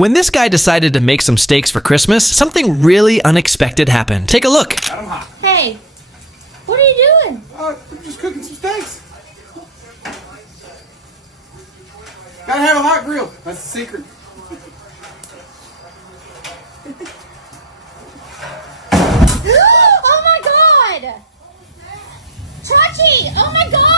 When this guy decided to make some steaks for Christmas, something really unexpected happened. Take a look. Got 'em hot. Hey, what are you doing? I'm just cooking some steaks. Gotta have a hot grill. That's the secret. Oh my god! Chachi! Oh my god!